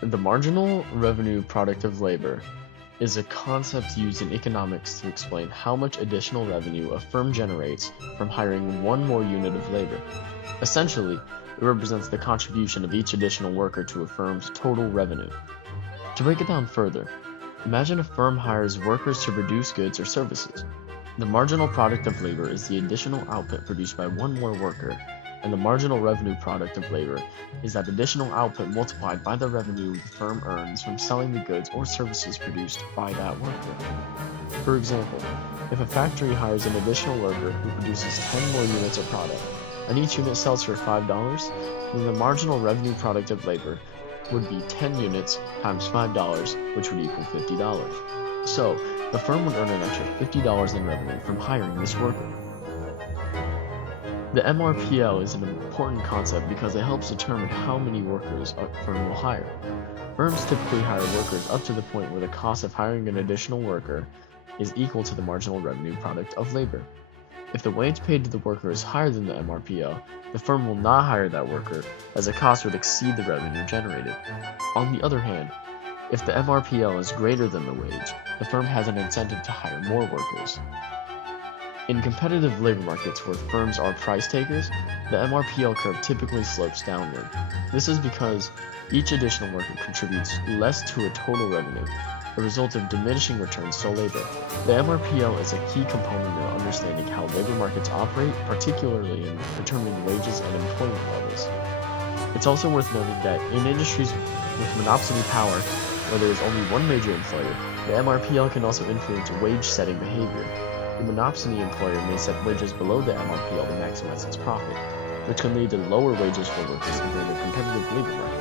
The marginal revenue product of labor is a concept used in economics to explain how much additional revenue a firm generates from hiring one more unit of labor. Essentially, it represents the contribution of each additional worker to a firm's total revenue. To break it down further, imagine a firm hires workers to produce goods or services. The marginal product of labor is the additional output produced by one more worker, and the marginal revenue product of labor is that additional output multiplied by the revenue the firm earns from selling the goods or services produced by that worker. For example, if a factory hires an additional worker who produces 10 more units of product, and each unit sells for $5, then the marginal revenue product of labor would be 10 units times $5, which would equal $50. So, the firm would earn an extra $50 in revenue from hiring this worker. The MRPL is an important concept because it helps determine how many workers a firm will hire. Firms typically hire workers up to the point where the cost of hiring an additional worker is equal to the marginal revenue product of labor. If the wage paid to the worker is higher than the MRPL, the firm will not hire that worker, as the cost would exceed the revenue generated. On the other hand, if the MRPL is greater than the wage, the firm has an incentive to hire more workers. In competitive labor markets where firms are price takers, the MRPL curve typically slopes downward. This is because each additional worker contributes less to a total revenue, a result of diminishing returns to labor. The MRPL is a key component in understanding how labor markets operate, particularly in determining wages and employment levels. It's also worth noting that in industries with monopsony power, where there is only one major employer, the MRPL can also influence wage-setting behavior. The monopsony employer may set wages below the MRPL to maximize its profit, which can lead to lower wages for workers entering a competitive labor market.